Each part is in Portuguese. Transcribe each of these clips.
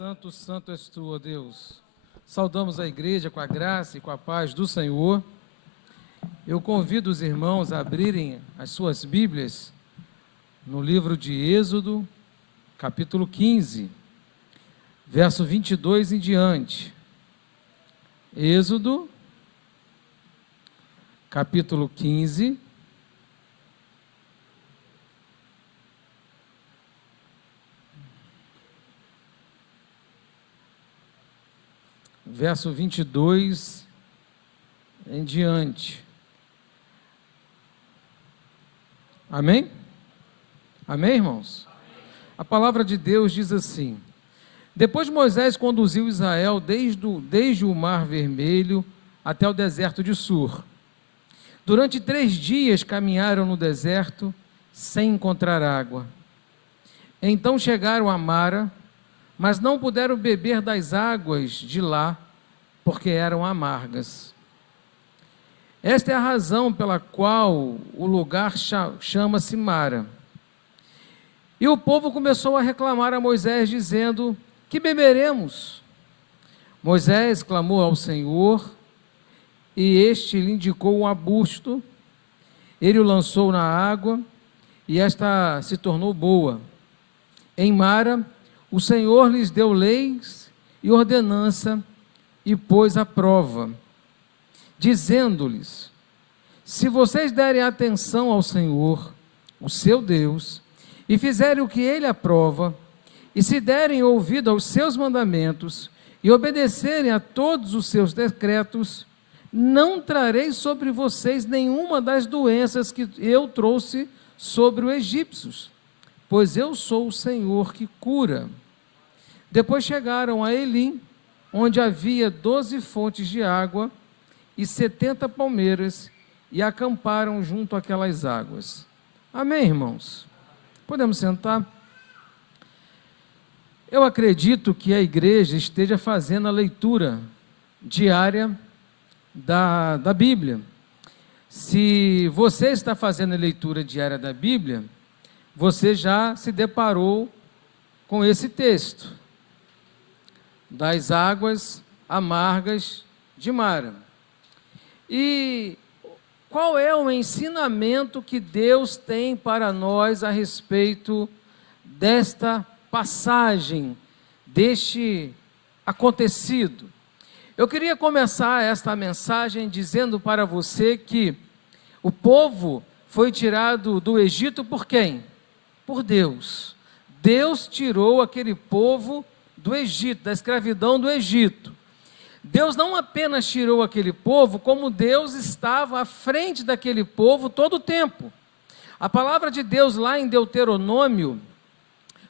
Santo, santo és tu, ó Deus. Saudamos a igreja com a graça e com a paz do Senhor. Eu convido os irmãos a abrirem as suas Bíblias no livro de Êxodo, capítulo 15, verso 22 em diante. Êxodo, capítulo 15, verso 22 em diante. Amém? Amém, irmãos? Amém. A palavra de Deus diz assim: Depois Moisés conduziu Israel desde o Mar Vermelho até o deserto de Sur. Durante 3 dias caminharam no deserto sem encontrar água. Então chegaram a Mara, mas não puderam beber das águas de lá, porque eram amargas. Esta é a razão pela qual o lugar chama-se Mara. E o povo começou a reclamar a Moisés, dizendo: Que beberemos? Moisés clamou ao Senhor, e este lhe indicou um arbusto. Ele o lançou na água, e esta se tornou boa. Em Mara, o Senhor lhes deu leis e ordenança, e pôs à prova, dizendo-lhes: Se vocês derem atenção ao Senhor, o seu Deus, e fizerem o que Ele aprova, e se derem ouvido aos seus mandamentos, e obedecerem a todos os seus decretos, não trarei sobre vocês nenhuma das doenças que eu trouxe sobre os egípcios, pois eu sou o Senhor que cura. Depois chegaram a Elim, onde havia 12 fontes de água e 70 palmeiras, e acamparam junto àquelas águas. Amém, irmãos? Podemos sentar? Eu acredito que a igreja esteja fazendo a leitura diária da Bíblia. Se você está fazendo a leitura diária da Bíblia, você já se deparou com esse texto das águas amargas de Mara. E qual é o ensinamento que Deus tem para nós a respeito desta passagem, deste acontecido? Eu queria começar esta mensagem dizendo para você que o povo foi tirado do Egito por quem? Por Deus. Deus tirou aquele povo do Egito, da escravidão do Egito. Deus não apenas tirou aquele povo, como Deus estava à frente daquele povo todo o tempo. A palavra de Deus lá em Deuteronômio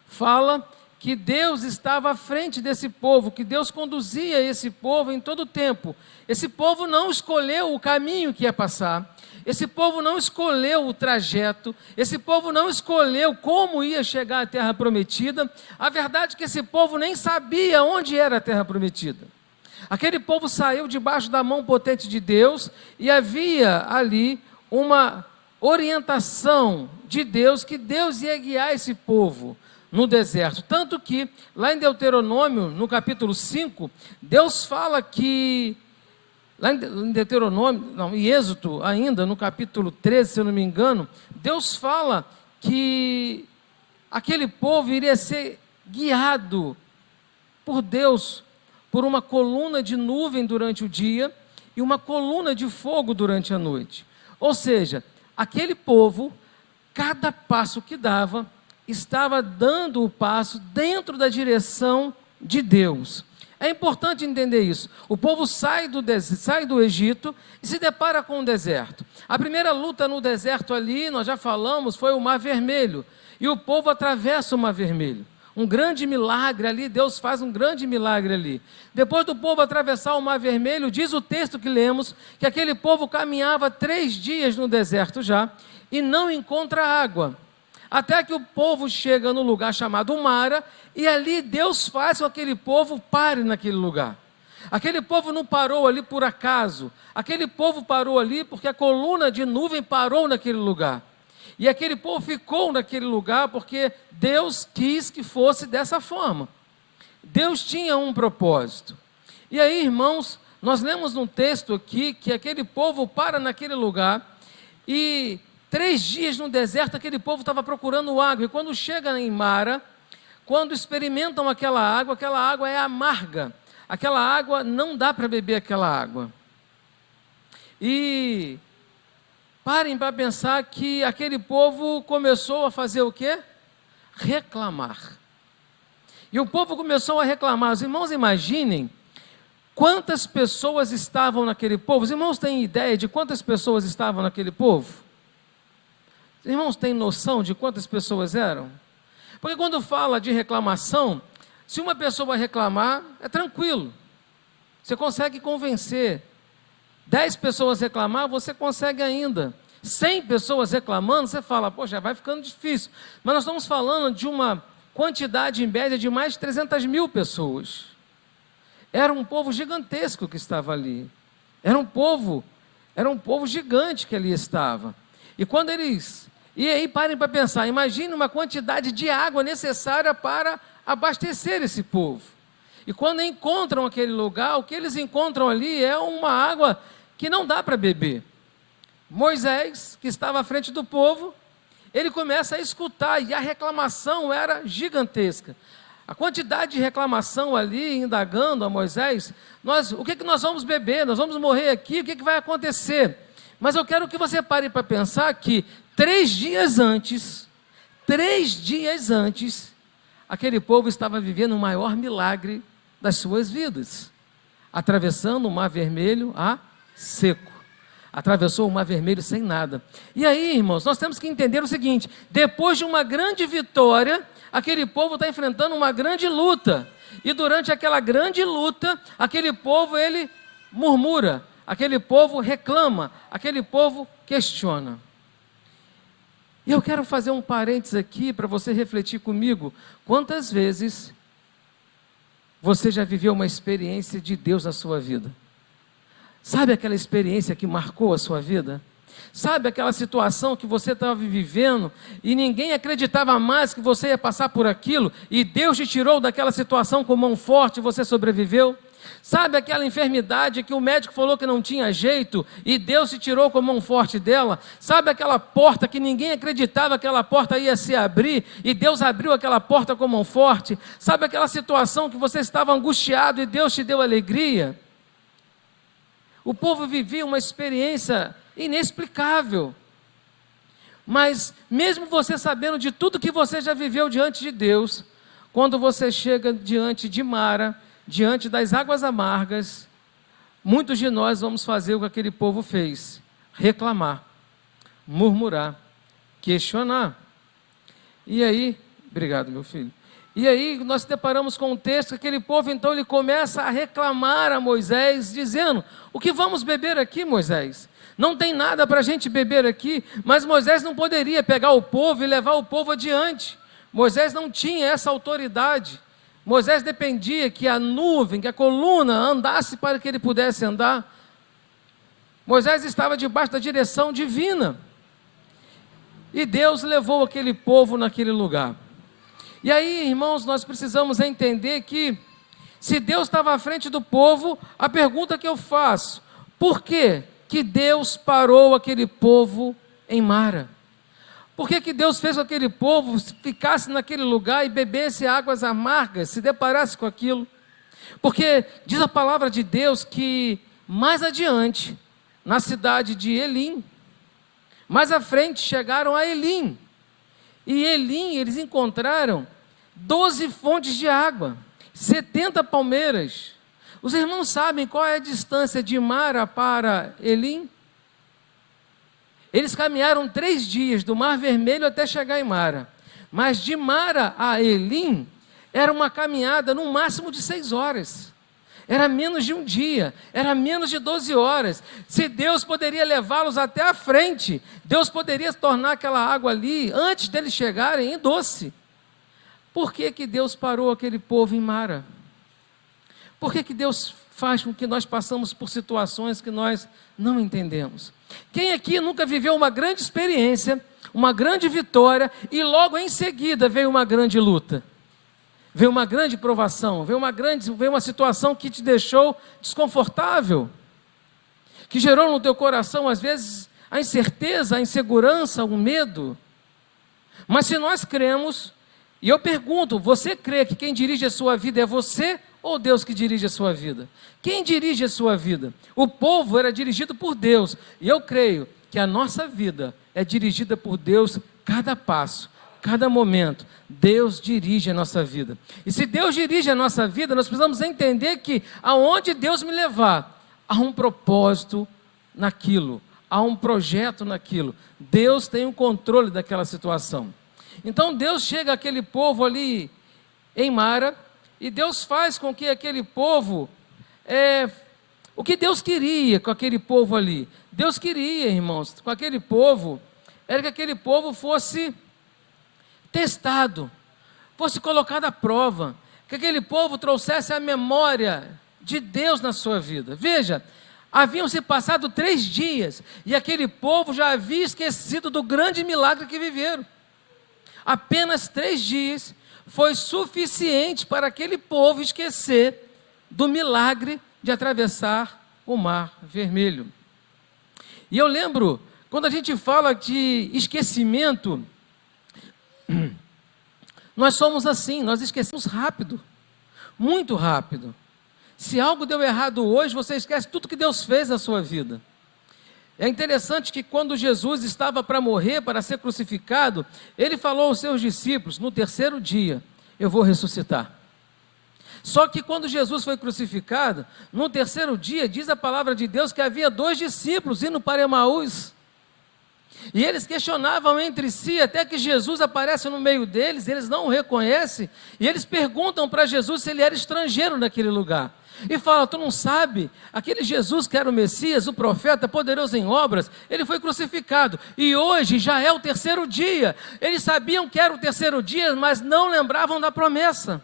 fala que Deus estava à frente desse povo, que Deus conduzia esse povo em todo o tempo. Esse povo não escolheu o caminho que ia passar, esse povo não escolheu o trajeto, esse povo não escolheu como ia chegar à terra prometida. A verdade é que esse povo nem sabia onde era a terra prometida. Aquele povo saiu debaixo da mão potente de Deus, e havia ali uma orientação de Deus, que Deus ia guiar esse povo no deserto. Tanto que, lá em Deuteronômio, no capítulo 5, Deus fala que, lá em Deuteronômio, não, em Êxodo ainda, no capítulo 13, se eu não me engano, Deus fala que aquele povo iria ser guiado por Deus, por uma coluna de nuvem durante o dia e uma coluna de fogo durante a noite. Ou seja, aquele povo, cada passo que dava, estava dando o passo dentro da direção de Deus. É importante entender isso. O povo sai do Egito e se depara com o deserto. A primeira luta no deserto ali, nós já falamos, foi o Mar Vermelho. E o povo atravessa o Mar Vermelho. Um grande milagre ali, Deus faz um grande milagre ali. Depois do povo atravessar o Mar Vermelho, diz o texto que lemos, que aquele povo caminhava 3 dias no deserto já, e não encontra água. Até que o povo chega no lugar chamado Mara, e ali Deus faz com que aquele povo pare naquele lugar. Aquele povo não parou ali por acaso, aquele povo parou ali porque a coluna de nuvem parou naquele lugar. E aquele povo ficou naquele lugar porque Deus quis que fosse dessa forma. Deus tinha um propósito. E aí, irmãos, nós lemos num texto aqui que aquele povo para naquele lugar e 3 dias no deserto aquele povo estava procurando água. E quando chega em Mara, quando experimentam aquela água é amarga. Aquela água não dá para beber aquela água. E parem para pensar que aquele povo começou a fazer o quê? Reclamar. E o povo começou a reclamar. Os irmãos imaginem quantas pessoas estavam naquele povo. Os irmãos têm ideia de quantas pessoas estavam naquele povo? Os irmãos têm noção de quantas pessoas eram? Porque quando fala de reclamação, se uma pessoa reclamar, é tranquilo. Você consegue convencer. 10 pessoas reclamar, você consegue ainda. 100 pessoas reclamando, você fala, poxa, vai ficando difícil. Mas nós estamos falando de uma quantidade em média de mais de 300 mil pessoas. Era um povo gigantesco que estava ali. Era um povo gigante que ali estava. E quando eles... E aí parem para pensar, imagine uma quantidade de água necessária para abastecer esse povo. E quando encontram aquele lugar, o que eles encontram ali é uma água que não dá para beber. Moisés, que estava à frente do povo, ele começa a escutar, e a reclamação era gigantesca. A quantidade de reclamação ali, indagando a Moisés, o que nós vamos beber? Nós vamos morrer aqui, o que vai acontecer? Mas eu quero que você pare para pensar que 3 dias antes, aquele povo estava vivendo o maior milagre das suas vidas, atravessando o Mar Vermelho a seco. Atravessou o Mar Vermelho sem nada. E aí, irmãos, nós temos que entender o seguinte: depois de uma grande vitória, aquele povo está enfrentando uma grande luta. E durante aquela grande luta, aquele povo, ele murmura, aquele povo reclama, aquele povo questiona. E eu quero fazer um parênteses aqui para você refletir comigo. Quantas vezes você já viveu uma experiência de Deus na sua vida? Sabe aquela experiência que marcou a sua vida? Sabe aquela situação que você estava vivendo e ninguém acreditava mais que você ia passar por aquilo e Deus te tirou daquela situação com mão forte e você sobreviveu? Sabe aquela enfermidade que o médico falou que não tinha jeito e Deus te tirou com a mão forte dela? Sabe aquela porta que ninguém acreditava que aquela porta ia se abrir e Deus abriu aquela porta com a mão forte? Sabe aquela situação que você estava angustiado e Deus te deu alegria? O povo vivia uma experiência inexplicável. Mas mesmo você sabendo de tudo que você já viveu diante de Deus, quando você chega diante de Mara, diante das águas amargas, muitos de nós vamos fazer o que aquele povo fez: reclamar, murmurar, questionar. E aí, obrigado meu filho. E aí nós deparamos com um texto que aquele povo então ele começa a reclamar a Moisés, dizendo: o que vamos beber aqui, Moisés? Não tem nada para a gente beber aqui. Mas Moisés não poderia pegar o povo e levar o povo adiante. Moisés não tinha essa autoridade. Moisés dependia que a nuvem, que a coluna andasse para que ele pudesse andar. Moisés estava debaixo da direção divina. E Deus levou aquele povo naquele lugar. E aí, irmãos, nós precisamos entender que, se Deus estava à frente do povo, a pergunta que eu faço: por que que Deus parou aquele povo em Mara? Por que que Deus fez com que aquele povo ficasse naquele lugar e bebesse águas amargas, se deparasse com aquilo? Porque diz a palavra de Deus que mais adiante, na cidade de Elim, mais à frente chegaram a Elim. E Elim, eles encontraram 12 fontes de água, 70 palmeiras. Os irmãos sabem qual é a distância de Mara para Elim? Eles caminharam 3 dias do Mar Vermelho até chegar em Mara. Mas de Mara a Elim, era uma caminhada no máximo de 6 horas. Era menos de um dia, era menos de 12 horas. Se Deus poderia levá-los até a frente, Deus poderia tornar aquela água ali, antes deles chegarem, em doce. Por que que Deus parou aquele povo em Mara? Por que que Deus faz com que nós passamos por situações que nós não entendemos? Quem aqui nunca viveu uma grande experiência, uma grande vitória, e logo em seguida veio uma grande luta? veio uma grande provação, veio uma situação que te deixou desconfortável, que gerou no teu coração, às vezes, a incerteza, a insegurança, o medo. Mas se nós cremos, e eu pergunto, você crê que quem dirige a sua vida é você ou Deus que dirige a sua vida? Quem dirige a sua vida? O povo era dirigido por Deus, e eu creio que a nossa vida é dirigida por Deus cada passo, cada momento. Deus dirige a nossa vida. E se Deus dirige a nossa vida, nós precisamos entender que aonde Deus me levar, há um propósito naquilo, há um projeto naquilo. Deus tem o controle daquela situação. Então Deus chega àquele povo ali em Mara, e Deus faz com que aquele povo, o que Deus queria com aquele povo ali? Deus queria, irmãos, com aquele povo, era que aquele povo fosse testado, fosse colocado à prova, que aquele povo trouxesse a memória de Deus na sua vida. Veja, haviam se passado 3 dias, e aquele povo já havia esquecido do grande milagre que viveram. Apenas 3 dias foi suficiente para aquele povo esquecer do milagre de atravessar o Mar Vermelho. E eu lembro, quando a gente fala de esquecimento, nós somos assim, nós esquecemos rápido, muito rápido. Se algo deu errado hoje, você esquece tudo que Deus fez na sua vida. É interessante que quando Jesus estava para morrer, para ser crucificado, ele falou aos seus discípulos: no 3º dia eu vou ressuscitar. Só que quando Jesus foi crucificado, no 3º dia, diz a palavra de Deus que havia 2 discípulos indo para Emaús. E eles questionavam entre si, até que Jesus aparece no meio deles, eles não o reconhecem, e eles perguntam para Jesus se ele era estrangeiro naquele lugar. E falam: tu não sabe, aquele Jesus que era o Messias, o profeta, poderoso em obras, ele foi crucificado, e hoje já é o 3º dia. Eles sabiam que era o 3º dia, mas não lembravam da promessa.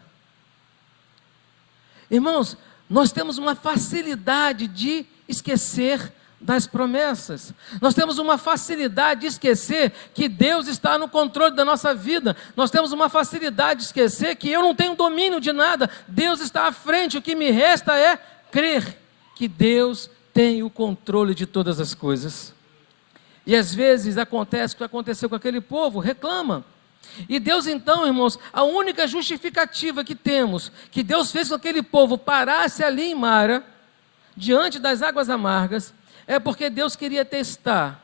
Irmãos, nós temos uma facilidade de esquecer das promessas. Nós temos uma facilidade de esquecer que Deus está no controle da nossa vida. Nós temos uma facilidade de esquecer que eu não tenho domínio de nada. Deus está à frente. O que me resta é crer que Deus tem o controle de todas as coisas. E às vezes acontece o que aconteceu com aquele povo, reclama. E Deus então, irmãos, a única justificativa que temos, que Deus fez com que aquele povo parasse ali em Mara, diante das águas amargas, é porque Deus queria testar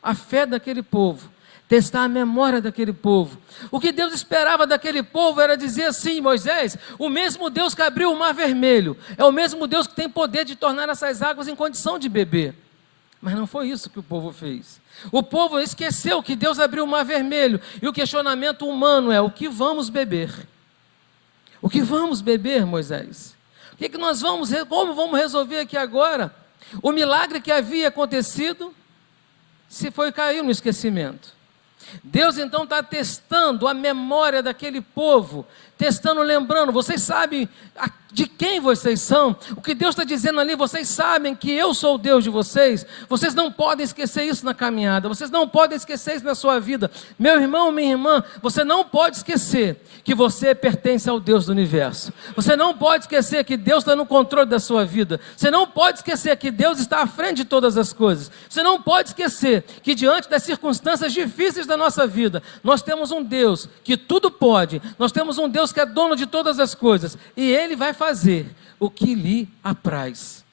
a fé daquele povo, testar a memória daquele povo. O que Deus esperava daquele povo era dizer assim: Moisés, o mesmo Deus que abriu o Mar Vermelho, é o mesmo Deus que tem poder de tornar essas águas em condição de beber. Mas não foi isso que o povo fez. O povo esqueceu que Deus abriu o Mar Vermelho, e o questionamento humano é: o que vamos beber? O que vamos beber, Moisés? Como vamos resolver aqui agora? O milagre que havia acontecido caiu no esquecimento. Deus então está testando a memória daquele povo, testando, lembrando. Vocês sabem de quem vocês são? O que Deus está dizendo ali: vocês sabem que eu sou o Deus de vocês. Vocês não podem esquecer isso na caminhada, vocês não podem esquecer isso na sua vida. Meu irmão, minha irmã, você não pode esquecer que você pertence ao Deus do universo. Você não pode esquecer que Deus está no controle da sua vida. Você não pode esquecer que Deus está à frente de todas as coisas. Você não pode esquecer que diante das circunstâncias difíceis da nossa vida, nós temos um Deus que tudo pode. Nós temos um Deus que é dono de todas as coisas, e Ele vai fazer o que lhe apraz.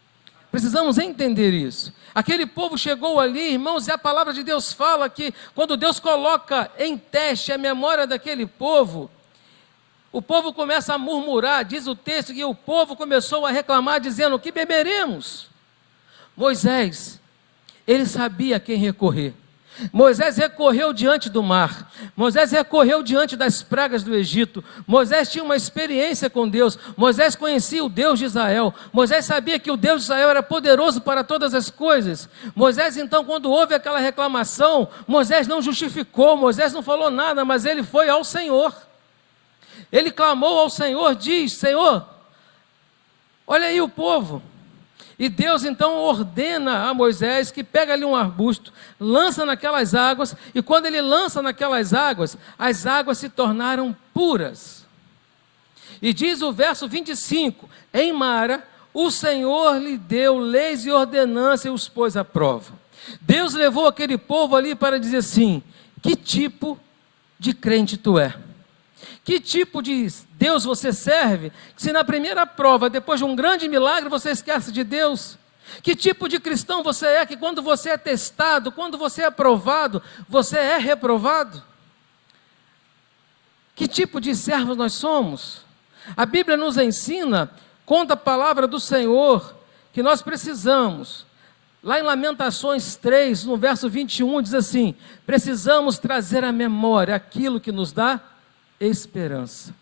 Precisamos entender isso. Aquele povo chegou ali, irmãos, e a palavra de Deus fala que quando Deus coloca em teste a memória daquele povo, o povo começa a murmurar. Diz o texto que o povo começou a reclamar, dizendo: o que beberemos? Moisés, ele sabia a quem recorrer. Moisés recorreu diante do mar. Moisés recorreu diante das pragas do Egito. Moisés tinha uma experiência com Deus. Moisés conhecia o Deus de Israel. Moisés sabia que o Deus de Israel era poderoso para todas as coisas. Moisés então, quando houve aquela reclamação, Moisés não justificou, Moisés não falou nada, mas ele foi ao Senhor. Ele clamou ao Senhor, diz: Senhor, olha aí o povo. E Deus então ordena a Moisés que pega ali um arbusto, lança naquelas águas, e quando ele lança naquelas águas, as águas se tornaram puras. E diz o verso 25: em Mara, o Senhor lhe deu leis e ordenanças e os pôs à prova. Deus levou aquele povo ali para dizer assim: que tipo de crente tu é? Que tipo de Deus você serve? Se na primeira prova, depois de um grande milagre, você esquece de Deus? Que tipo de cristão você é, que quando você é testado, quando você é aprovado, você é reprovado? Que tipo de servos nós somos? A Bíblia nos ensina, conta a palavra do Senhor, que nós precisamos. Lá em Lamentações 3, no verso 21, diz assim: precisamos trazer à memória aquilo que nos dá esperança.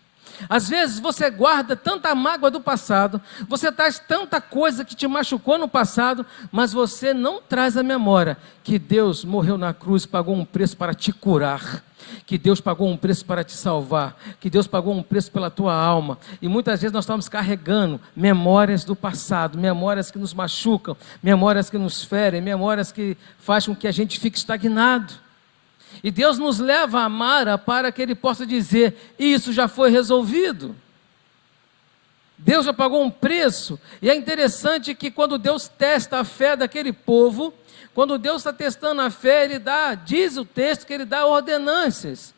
Às vezes você guarda tanta mágoa do passado, você traz tanta coisa que te machucou no passado, mas você não traz à memória que Deus morreu na cruz, pagou um preço para te curar, que Deus pagou um preço para te salvar, que Deus pagou um preço pela tua alma. E muitas vezes nós estamos carregando memórias do passado, memórias que nos machucam, memórias que nos ferem, memórias que fazem com que a gente fique estagnado. E Deus nos leva a Mara para que Ele possa dizer: isso já foi resolvido. Deus já pagou um preço. E é interessante que quando Deus testa a fé daquele povo, quando Deus está testando a fé, Ele dá, diz o texto, que Ele dá ordenanças,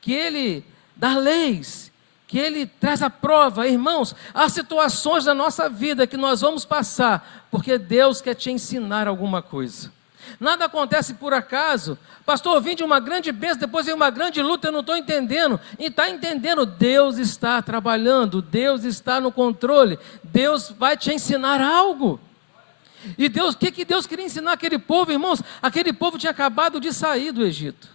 que Ele dá leis, que Ele traz a prova. Irmãos, há situações da nossa vida que nós vamos passar, porque Deus quer te ensinar alguma coisa. Nada acontece por acaso. Pastor, eu vim de uma grande bênção, depois veio uma grande luta, eu não estou entendendo. E está entendendo, Deus está trabalhando, Deus está no controle, Deus vai te ensinar algo. E Deus, o que Deus queria ensinar aquele povo, irmãos? Aquele povo tinha acabado de sair do Egito.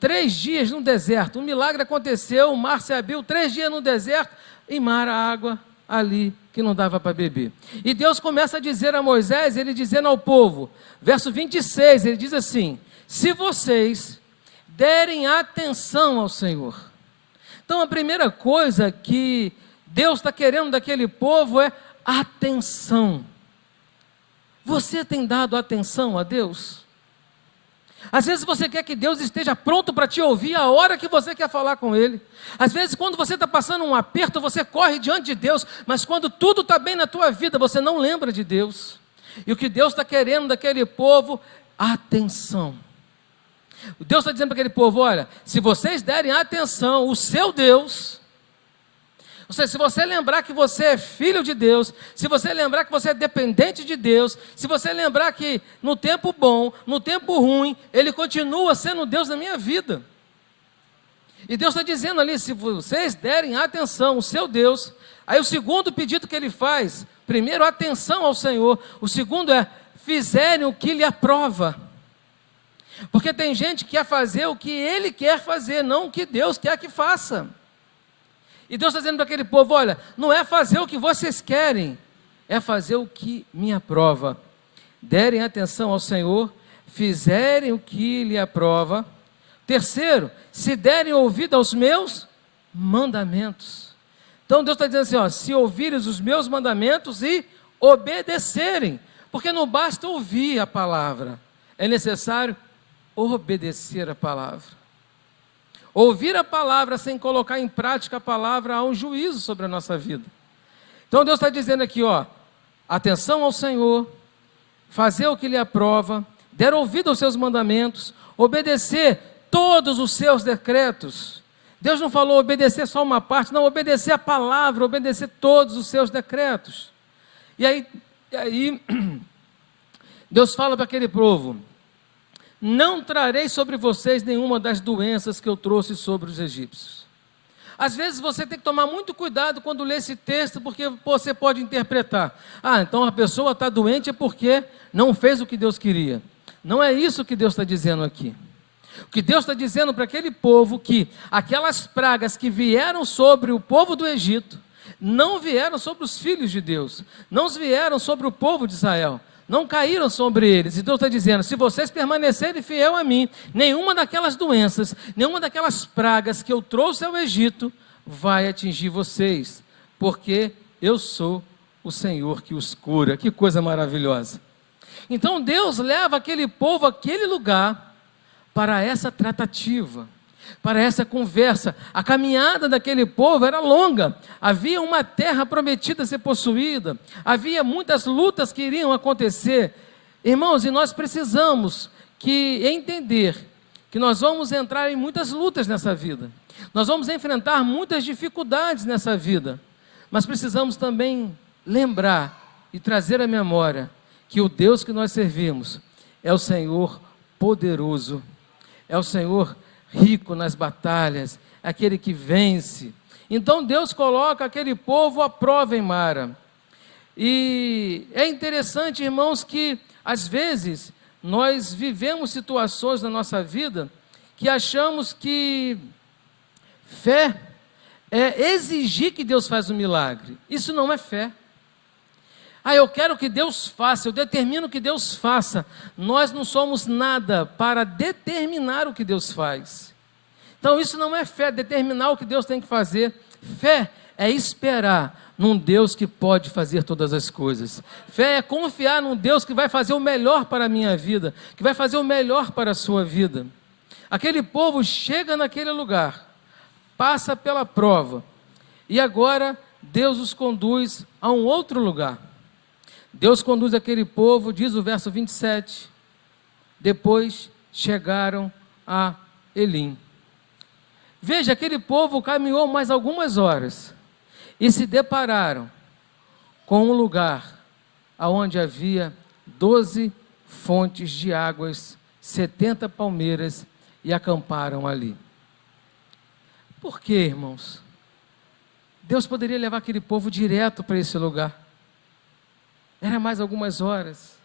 3 dias no deserto, um milagre aconteceu, o mar se abriu, 3 dias no deserto, e mar a água ali, que não dava para beber. E Deus começa a dizer a Moisés, Ele dizendo ao povo, verso 26, Ele diz assim: se vocês derem atenção ao Senhor. Então a primeira coisa que Deus está querendo daquele povo é atenção. Você tem dado atenção a Deus? Às vezes você quer que Deus esteja pronto para te ouvir a hora que você quer falar com Ele. Às vezes quando você está passando um aperto, você corre diante de Deus, mas quando tudo está bem na tua vida, você não lembra de Deus. E o que Deus está querendo daquele povo? Atenção. Deus está dizendo para aquele povo: olha, se vocês derem atenção, o seu Deus, ou seja, se você lembrar que você é filho de Deus, se você lembrar que você é dependente de Deus, se você lembrar que no tempo bom, no tempo ruim, Ele continua sendo Deus na minha vida. E Deus está dizendo ali: se vocês derem atenção, o seu Deus. Aí o segundo pedido que Ele faz, primeiro, atenção ao Senhor. O segundo é: fizerem o que lhe aprova. Porque tem gente que quer fazer o que ele quer fazer, não o que Deus quer que faça. E Deus está dizendo para aquele povo: olha, não é fazer o que vocês querem, é fazer o que me aprova. Derem atenção ao Senhor, fizerem o que lhe aprova. Terceiro, se derem ouvido aos meus mandamentos. Então Deus está dizendo assim, ó, se ouvires os meus mandamentos e obedecerem, porque não basta ouvir a palavra, é necessário obedecer a palavra. Ouvir a palavra sem colocar em prática a palavra, há um juízo sobre a nossa vida. Então Deus está dizendo aqui, ó, atenção ao Senhor, fazer o que lhe aprova, der ouvido aos seus mandamentos, obedecer todos os seus decretos. Deus não falou obedecer só uma parte, não, obedecer a palavra, obedecer todos os seus decretos. E aí Deus fala para aquele povo: não trarei sobre vocês nenhuma das doenças que eu trouxe sobre os egípcios. Às vezes você tem que tomar muito cuidado quando lê esse texto, porque você pode interpretar: ah, então a pessoa está doente é porque não fez o que Deus queria. Não é isso que Deus está dizendo aqui. O que Deus está dizendo para aquele povo, que aquelas pragas que vieram sobre o povo do Egito, não vieram sobre os filhos de Deus, não vieram sobre o povo de Israel, não caíram sobre eles. E Deus está dizendo: se vocês permanecerem fiel a mim, nenhuma daquelas doenças, nenhuma daquelas pragas que eu trouxe ao Egito vai atingir vocês, porque eu sou o Senhor que os cura. Que coisa maravilhosa. Então Deus leva aquele povo àquele lugar para essa tratativa. para essa conversa. A caminhada daquele povo era longa, havia uma terra prometida a ser possuída, havia muitas lutas que iriam acontecer. Irmãos, e nós precisamos entender que nós vamos entrar em muitas lutas nessa vida, nós vamos enfrentar muitas dificuldades nessa vida, mas precisamos também lembrar e trazer à memória que o Deus que nós servimos é o Senhor poderoso, é o Senhor rico nas batalhas, é aquele que vence. Então Deus coloca aquele povo à prova em Mara. E é interessante, irmãos, que às vezes nós vivemos situações na nossa vida que achamos que fé é exigir que Deus faça um milagre. Isso não é fé. Eu quero que Deus faça, eu determino que Deus faça. Nós não somos nada para determinar o que Deus faz. Então isso não é fé, determinar o que Deus tem que fazer. Fé é esperar num Deus que pode fazer todas as coisas. Fé é confiar num Deus que vai fazer o melhor para a minha vida, que vai fazer o melhor para a sua vida. Aquele povo chega naquele lugar, passa pela prova, e agora Deus os conduz a um outro lugar. Deus conduz aquele povo, diz o verso 27, depois chegaram a Elim. Veja, aquele povo caminhou mais algumas horas e se depararam com um lugar onde havia 12 fontes de águas, 70 palmeiras, e acamparam ali. Por quê, irmãos? Deus poderia levar aquele povo direto para esse lugar. Era mais algumas horas,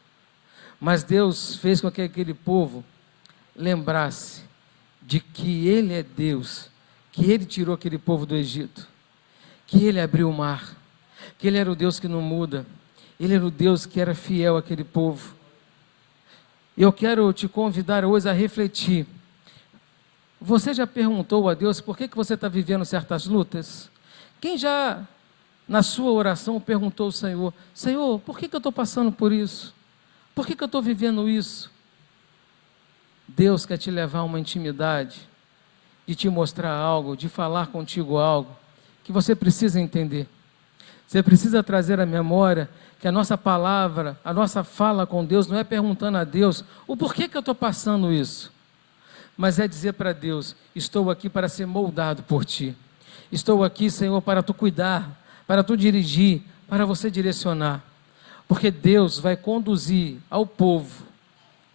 mas Deus fez com que aquele povo lembrasse de que Ele é Deus, que Ele tirou aquele povo do Egito, que Ele abriu o mar, que Ele era o Deus que não muda, Ele era o Deus que era fiel àquele povo. Eu quero te convidar hoje a refletir. Você já perguntou a Deus por que você está vivendo certas lutas? Quem já, na sua oração, perguntou ao Senhor: Senhor, por que eu estou passando por isso? Por que eu estou vivendo isso? Deus quer te levar a uma intimidade, de te mostrar algo, de falar contigo algo, que você precisa entender. Você precisa trazer à memória que a nossa palavra, a nossa fala com Deus, não é perguntando a Deus o porquê que eu estou passando isso, mas é dizer para Deus: estou aqui para ser moldado por Ti. Estou aqui, Senhor, para Tu cuidar, para Tu dirigir, para você direcionar. Porque Deus vai conduzir ao povo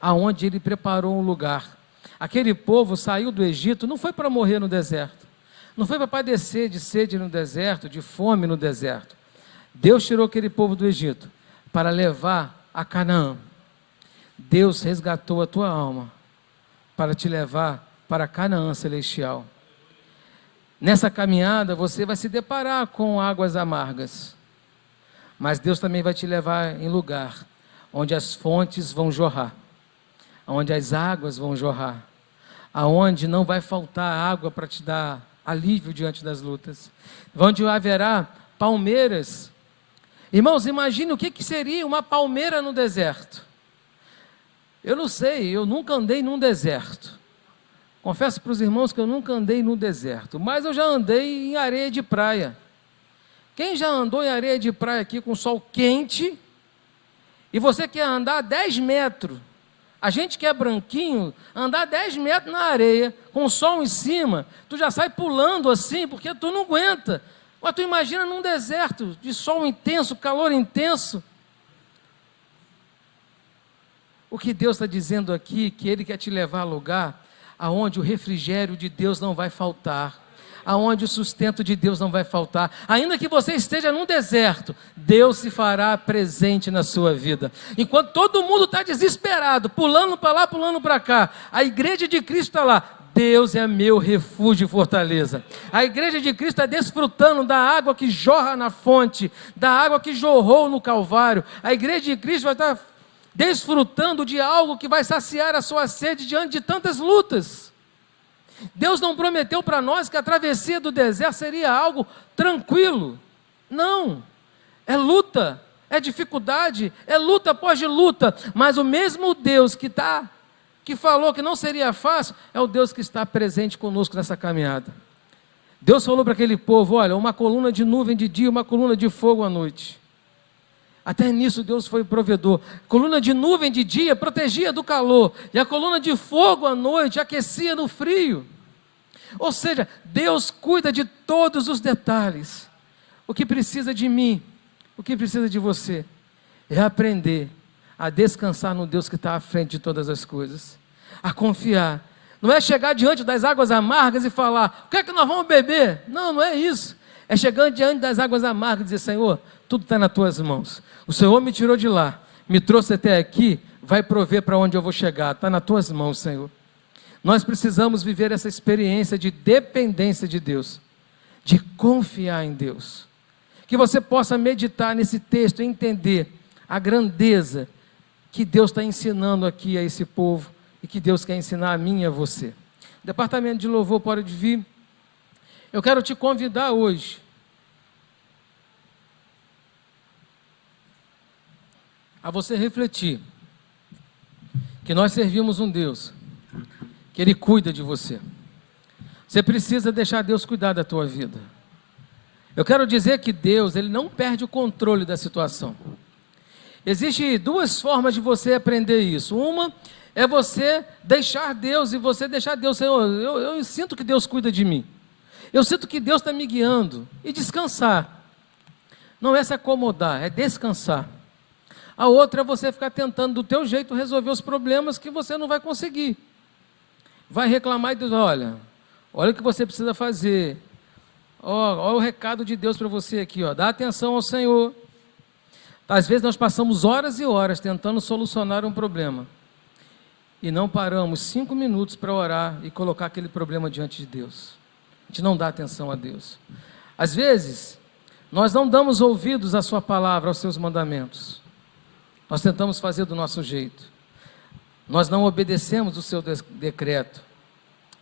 aonde Ele preparou um lugar. Aquele povo saiu do Egito, não foi para morrer no deserto, não foi para padecer de sede no deserto, de fome no deserto. Deus tirou aquele povo do Egito para levar a Canaã. Deus resgatou a tua alma para te levar para Canaã celestial. Nessa caminhada você vai se deparar com águas amargas, mas Deus também vai te levar em lugar onde as fontes vão jorrar, onde as águas vão jorrar, aonde não vai faltar água para te dar alívio diante das lutas, onde haverá palmeiras. Irmãos, imagine o que seria uma palmeira no deserto. Eu não sei, eu nunca andei num deserto. Confesso para os irmãos que eu nunca andei no deserto, mas eu já andei em areia de praia. Quem já andou em areia de praia aqui com sol quente, e você quer andar 10 metros, a gente que é branquinho, andar 10 metros na areia, com o sol em cima, tu já sai pulando assim, porque tu não aguenta. Mas tu imagina num deserto, de sol intenso, calor intenso. O que Deus está dizendo aqui, que Ele quer te levar a lugar aonde o refrigério de Deus não vai faltar, aonde o sustento de Deus não vai faltar. Ainda que você esteja num deserto, Deus se fará presente na sua vida. Enquanto todo mundo está desesperado, pulando para lá, pulando para cá, a igreja de Cristo está lá. Deus é meu refúgio e fortaleza. A igreja de Cristo está desfrutando da água que jorra na fonte, da água que jorrou no Calvário. A igreja de Cristo vai estar desfrutando de algo que vai saciar a sua sede diante de tantas lutas. Deus não prometeu para nós que a travessia do deserto seria algo tranquilo. Não, é luta, é dificuldade, é luta após de luta. Mas o mesmo Deus que está que falou que não seria fácil, é o Deus que está presente conosco nessa caminhada. Deus falou para aquele povo, olha, uma coluna de nuvem de dia, uma coluna de fogo à noite. Até nisso Deus foi provedor. Coluna de nuvem de dia protegia do calor, e a coluna de fogo à noite aquecia no frio. Ou seja, Deus cuida de todos os detalhes. O que precisa de mim, o que precisa de você, é aprender a descansar no Deus que está à frente de todas as coisas, a confiar. Não é chegar diante das águas amargas e falar, o que é que nós vamos beber? Não, não é isso. É chegar diante das águas amargas e dizer, Senhor, tudo está nas tuas mãos. O Senhor me tirou de lá, me trouxe até aqui, vai prover para onde eu vou chegar. Está nas tuas mãos, Senhor. Nós precisamos viver essa experiência de dependência de Deus, de confiar em Deus. Que você possa meditar nesse texto e entender a grandeza que Deus está ensinando aqui a esse povo e que Deus quer ensinar a mim e a você. O departamento de louvor pode vir. Eu quero te convidar hoje a você refletir que nós servimos um Deus que Ele cuida de você. Você precisa deixar Deus cuidar da tua vida. Eu quero dizer que Deus, Ele não perde o controle da situação. Existem duas formas de você aprender isso. Uma é você deixar Deus, e você deixar Deus, Senhor, eu sinto que Deus cuida de mim. Eu sinto que Deus está me guiando. E descansar. Não é se acomodar, é descansar. A outra é você ficar tentando do teu jeito resolver os problemas que você não vai conseguir. Vai reclamar e diz, olha o que você precisa fazer. Olha o recado de Deus para você aqui, dá atenção ao Senhor. Às vezes nós passamos horas e horas tentando solucionar um problema e não paramos 5 minutos para orar e colocar aquele problema diante de Deus. A gente não dá atenção a Deus. Às vezes, nós não damos ouvidos à sua palavra, aos seus mandamentos. Nós tentamos fazer do nosso jeito. Nós não obedecemos o seu decreto.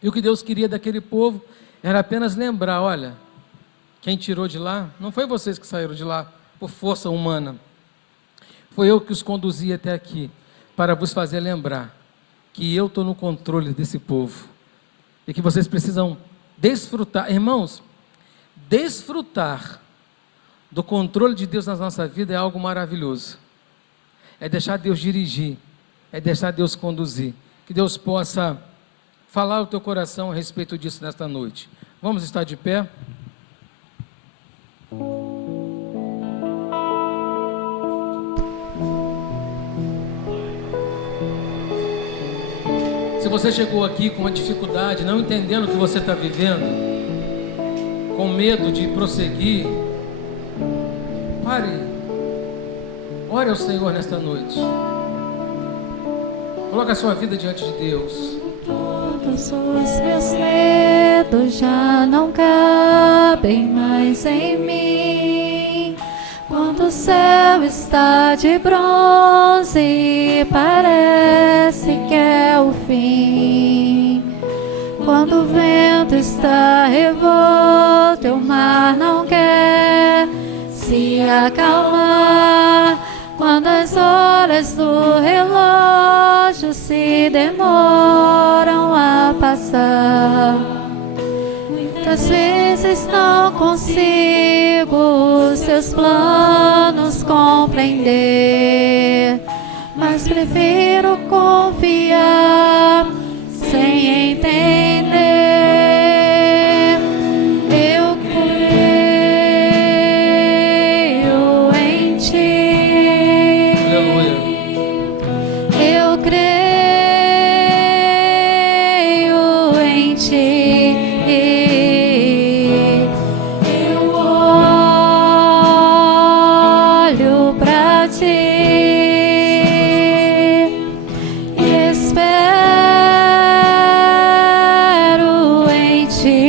E o que Deus queria daquele povo era apenas lembrar, olha, quem tirou de lá, não foi vocês que saíram de lá por força humana. Foi eu que os conduzi até aqui, para vos fazer lembrar que eu estou no controle desse povo. E que vocês precisam desfrutar, irmãos, desfrutar do controle de Deus na nossa vida é algo maravilhoso. É deixar Deus dirigir, é deixar Deus conduzir. Que Deus possa falar ao teu coração a respeito disso nesta noite. Vamos estar de pé? Se você chegou aqui com uma dificuldade, não entendendo o que você está vivendo, com medo de prosseguir, pare. Ore ao Senhor nesta noite. Coloque a sua vida diante de Deus. Todos os meus medos já não cabem mais em mim. Quando o céu está de bronze e parece que é o fim. Quando o vento está revolto e o mar não quer se acalmar. Quando as horas do relógio se demoram a passar, muitas vezes não consigo os seus planos compreender, mas prefiro confiar sem entender. Eu creio em ti. Eu creio em ti. Eu olho pra ti e espero em ti.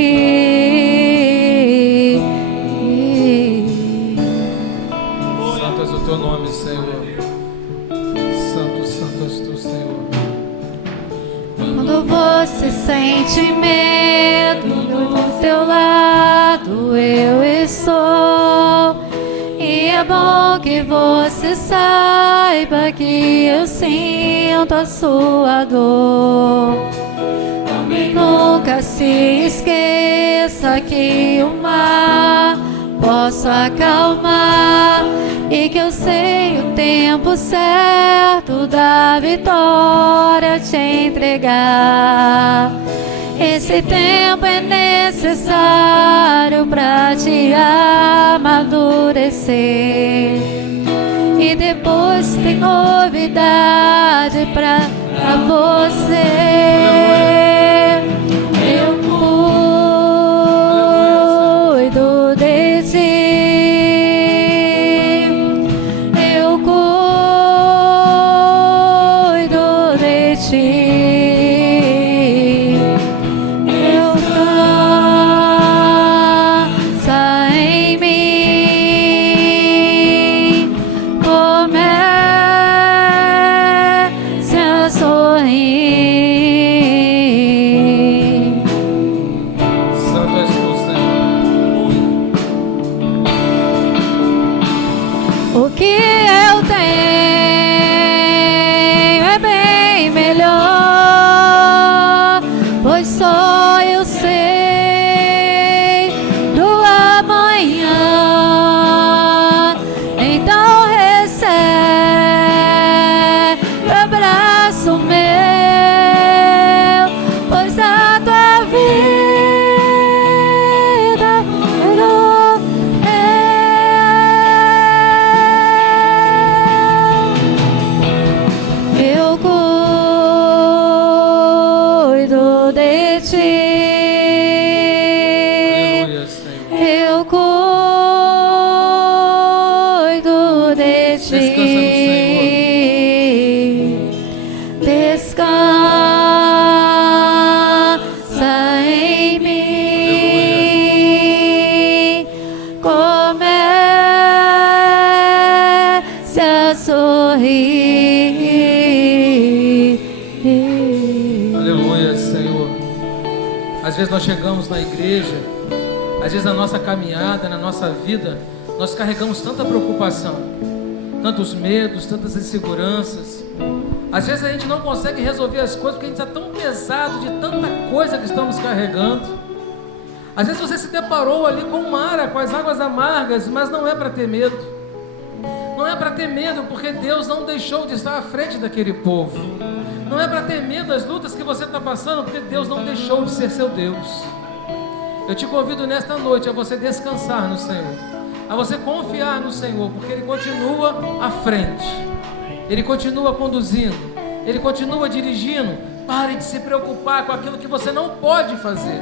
Santo és o teu nome, Senhor. Santo, santo és tu, Senhor. Quando você sente medo, do teu lado eu estou. E é bom que você saiba que eu sinto sinto a sua dor. Nunca se esqueça que o mar posso acalmar e que eu sei o tempo certo da vitória te entregar. Esse tempo é necessário pra te amadurecer. E depois tem novidade pra você. Eu cuido de ti. Eu cuido de ti. O que eu tenho é bem melhor, pois só eu sei do amanhã. Então recebe o abraço meu, pois a tua vida eu cuido de ti. Descansa no Senhor. Descansa em mim. Comece a sorrir. Aleluia, Senhor. Às vezes nós chegamos na igreja, às vezes na nossa caminhada, na nossa vida, nós carregamos tanta preocupação, tantos medos, tantas inseguranças. Às vezes a gente não consegue resolver as coisas porque a gente está tão pesado de tanta coisa que estamos carregando. Às vezes você se deparou ali com o mar, com as águas amargas, mas não é para ter medo. Não é para ter medo porque Deus não deixou de estar à frente daquele povo. Não é para ter medo das lutas que você está passando porque Deus não deixou de ser seu Deus. Eu te convido nesta noite a você descansar no Senhor, a você confiar no Senhor, porque Ele continua à frente, Ele continua conduzindo, Ele continua dirigindo. Pare de se preocupar com aquilo que você não pode fazer.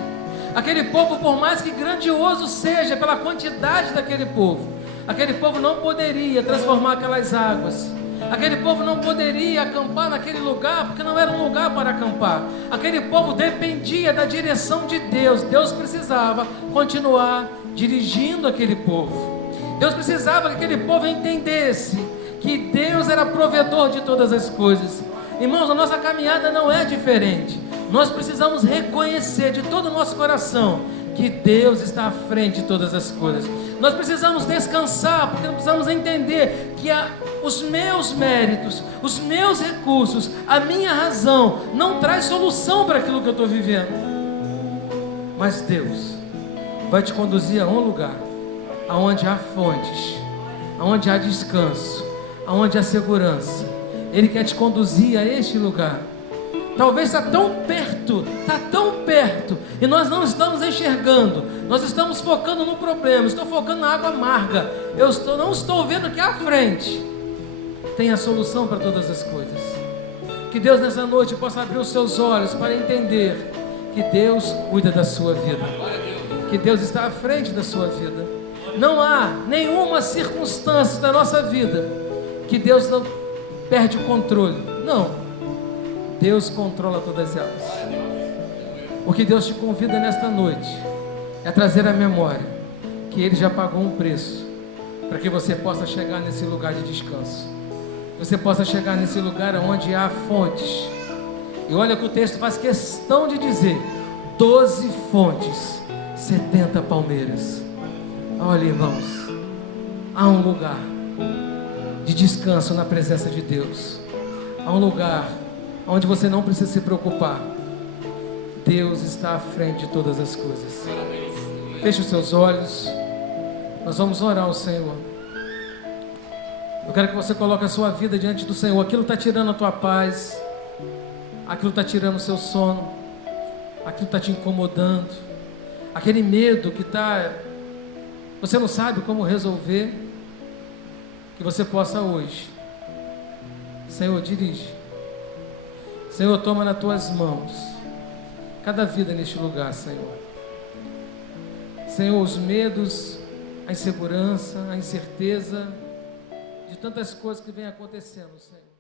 Aquele povo, por mais que grandioso seja pela quantidade daquele povo, aquele povo não poderia transformar aquelas águas. Aquele povo não poderia acampar naquele lugar, porque não era um lugar para acampar. Aquele povo dependia da direção de Deus. Deus precisava continuar dirigindo aquele povo. Deus precisava que aquele povo entendesse que Deus era provedor de todas as coisas. Irmãos, a nossa caminhada não é diferente. Nós precisamos reconhecer de todo o nosso coração que Deus está à frente de todas as coisas. Nós precisamos descansar, porque nós precisamos entender que os meus méritos, os meus recursos, a minha razão não traz solução para aquilo que eu estou vivendo. Mas Deus vai te conduzir a um lugar aonde há fontes, aonde há descanso, aonde há segurança. Ele quer te conduzir a este lugar. Talvez está tão perto, e nós não estamos enxergando. Nós estamos focando no problema, estou focando na água amarga. Não estou vendo que à frente tem a solução para todas as coisas. Que Deus nessa noite possa abrir os seus olhos para entender que Deus cuida da sua vida, que Deus está à frente da sua vida. Não há nenhuma circunstância da nossa vida que Deus não perde o controle. Não, Deus controla todas elas. O que Deus te convida nesta noite é trazer à memória que Ele já pagou um preço para que você possa chegar nesse lugar de descanso, você possa chegar nesse lugar onde há fontes. E olha que o texto faz questão de dizer: 12 fontes, 70 palmeiras. Olha, irmãos, há um lugar de descanso na presença de Deus. Há um lugar onde você não precisa se preocupar. Deus está à frente de todas as coisas. Feche os seus olhos. Nós vamos orar ao Senhor. Eu quero que você coloque a sua vida diante do Senhor. Aquilo está tirando a tua paz, aquilo está tirando o seu sono, aquilo está te incomodando, aquele medo que você não sabe como resolver, que você possa hoje, Senhor, dirige. Senhor, toma nas tuas mãos cada vida neste lugar, Senhor. Senhor, os medos, a insegurança, a incerteza de tantas coisas que vem acontecendo, Senhor.